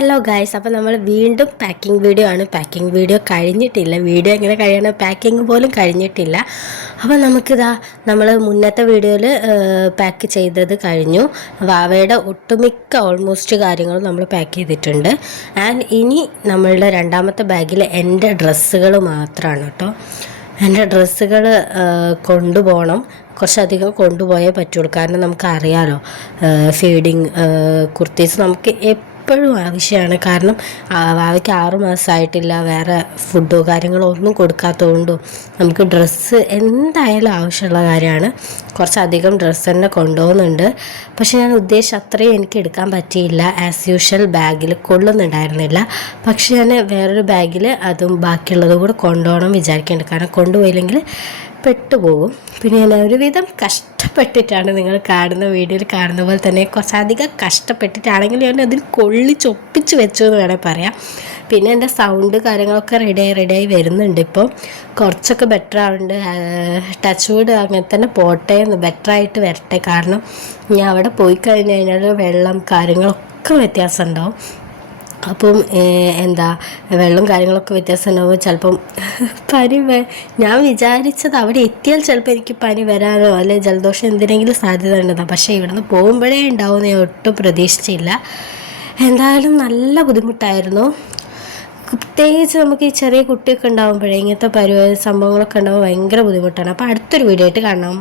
Hello guys, അപ്പോൾ നമ്മൾ വീണ്ടും പാക്കിംഗ് വീഡിയോ ആണ്. പാക്കിംഗ് വീഡിയോ കഴിഞ്ഞിട്ടില്ല. വീഡിയോ എങ്ങനെ കഴിയണം, പാക്കിംഗ് പോലും കഴിഞ്ഞിട്ടില്ല. അപ്പോൾ നമ്മൾ മുന്നത്തെ വീഡിയോയിൽ പാക്ക് ചെയ്തത് കഴിഞ്ഞു. വാവയുടെ ഒട്ടുമിക്ക ഓൾമോസ്റ്റ് കാര്യങ്ങളും നമ്മൾ പാക്ക് ചെയ്തിട്ടുണ്ട്. ആൻഡ് ഇനി നമ്മളുടെ രണ്ടാമത്തെ ബാഗിൽ എൻ്റെ ഡ്രസ്സുകൾ മാത്രമാണ് കേട്ടോ. എൻ്റെ ഡ്രസ്സുകൾ കൊണ്ടുപോകണം. കുറച്ചധികം കൊണ്ടുപോയേ പറ്റുള്ളൂ. കാരണം നമുക്കറിയാമല്ലോ, ഫീഡിങ് കുർത്തീസ് നമുക്ക് എപ്പോഴും ആവശ്യമാണ്. കാരണം വാവയ്ക്ക് 6 മാസമായിട്ടില്ല, വേറെ ഫുഡോ കാര്യങ്ങളോ ഒന്നും കൊടുക്കാത്തതുകൊണ്ടും നമുക്ക് ഡ്രസ്സ് എന്തായാലും ആവശ്യമുള്ള കാര്യമാണ്. കുറച്ചധികം ഡ്രസ്സ് തന്നെ കൊണ്ടുപോകുന്നുണ്ട്. പക്ഷെ ഞാൻ ഉദ്ദേശിച്ച അത്രയും എനിക്ക് എടുക്കാൻ പറ്റിയില്ല. ആസ് യൂഷ്വൽ ബാഗിൽ കൊള്ളുന്നുണ്ടായിരുന്നില്ല. പക്ഷെ ഞാൻ വേറൊരു ബാഗിൽ അതും ബാക്കിയുള്ളതും കൂടെ കൊണ്ടുപോകണം വിചാരിക്കുന്നുണ്ട്. കാരണം കൊണ്ടുപോയില്ലെങ്കിൽ പെട്ടുപോകും. പിന്നെ ഞാൻ ഒരുവിധം കഷ്ടപ്പെട്ടിട്ടാണ്, നിങ്ങൾ കാണുന്ന വീഡിയോയിൽ കാണുന്ന പോലെ തന്നെ കുറച്ചധികം കഷ്ടപ്പെട്ടിട്ടാണെങ്കിൽ ഞാൻ അതിൽ കൊള്ളിച്ചൊപ്പിച്ച് വെച്ചു എന്ന് വേണമെങ്കിൽ പറയാം. പിന്നെ എൻ്റെ സൗണ്ട് കാര്യങ്ങളൊക്കെ റെഡിയായി വരുന്നുണ്ട്. ഇപ്പോൾ കുറച്ചൊക്കെ ബെറ്റർ ആവുന്നുണ്ട്. ടച്ച് വുഡ് അങ്ങനെ തന്നെ പോട്ടെ എന്ന്, ബെറ്ററായിട്ട് വരട്ടെ. കാരണം ഞാൻ അവിടെ പോയി കഴിഞ്ഞ് കഴിഞ്ഞാൽ വെള്ളം കാര്യങ്ങളൊക്കെ വ്യത്യാസം ഉണ്ടാവും. അപ്പം വെള്ളം കാര്യങ്ങളൊക്കെ വ്യത്യാസം ഉണ്ടാകുമ്പോൾ ചിലപ്പം ഞാൻ വിചാരിച്ചത് അവിടെ എത്തിയാൽ ചിലപ്പോൾ എനിക്ക് പനി വരാനോ അല്ലെങ്കിൽ ജലദോഷം എന്തിനെങ്കിലും സാധ്യത ഉണ്ടെന്നാണ്. പക്ഷേ ഇവിടുന്ന് പോകുമ്പോഴേ ഉണ്ടാവുമെന്ന് ഞാൻ ഒട്ടും പ്രതീക്ഷിച്ചില്ല. എന്തായാലും നല്ല ബുദ്ധിമുട്ടായിരുന്നു. പ്രത്യേകിച്ച് നമുക്ക് ഈ ചെറിയ കുട്ടിയൊക്കെ ഉണ്ടാകുമ്പോഴേ ഇങ്ങനത്തെ സംഭവങ്ങളൊക്കെ ഉണ്ടാകുമ്പോൾ ഭയങ്കര ബുദ്ധിമുട്ടാണ്. അപ്പോൾ അടുത്തൊരു വീഡിയോ ആയിട്ട് കാണാം.